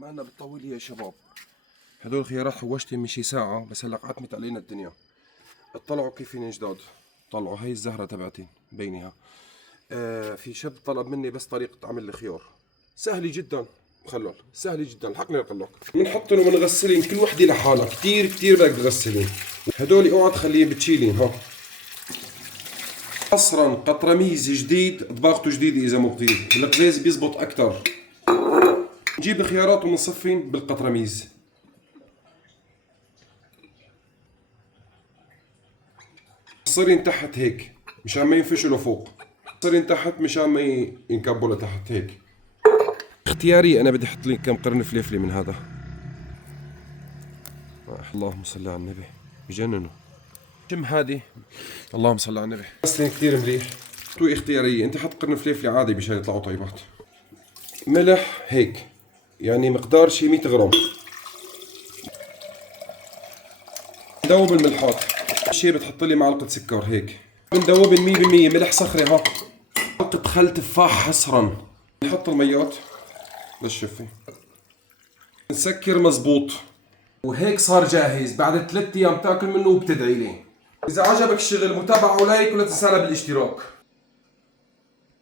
ما لنا بتطول يا شباب. هدول خيارات حوشتهم من شي ساعة بس هلا عتمت علينا الدنيا. اطلعوا كيف هن جداد. طلعوا هاي الزهرة تبعتي بينها. في شاب طلب مني بس طريقة عمل الخيار سهلة جدا. خلول سهلة جدا. الحقني لك بنحطهم وبنغسلين كل وحدة لحالها. كتير كتير بدك تغسلين. هدول اوعى تخليهم بتشيلين ها. حصرا قطرميز جديد طباقته جديدة اذا مو جديد. القزاز بيزبط اكتر. نجيب الخيارات وبنصفين بالقطرميز. صرين تحت هيك مشان ما ينفشلوا فوق. صرين تحت مشان ما ينكبوا لتحت هيك. اختياري انا بدي احط لي كم قرن فليفله من هذا. اللهم صل على النبي بجننوا. شم هذه. اللهم صل على النبي. غسلين كثير مليح. تو اختياريه انت حط قرن فليفله عادي مشان يطلعوا طيبات. ملح هيك يعني مقدار شي 100 غرام. ندوب الملحات. شي بتحط لي معلقه سكر هيك. بندوبن 100% ملح صخري ها. معلقه خل تفاح حصرا. نحط الميات للشفه. نسكر مزبوط. وهيك صار جاهز. بعد 3 ايام تاكل منه وبتدعي لي. اذا عجبك الشغل متابعة ولايك ولا تنسانا بالاشتراك.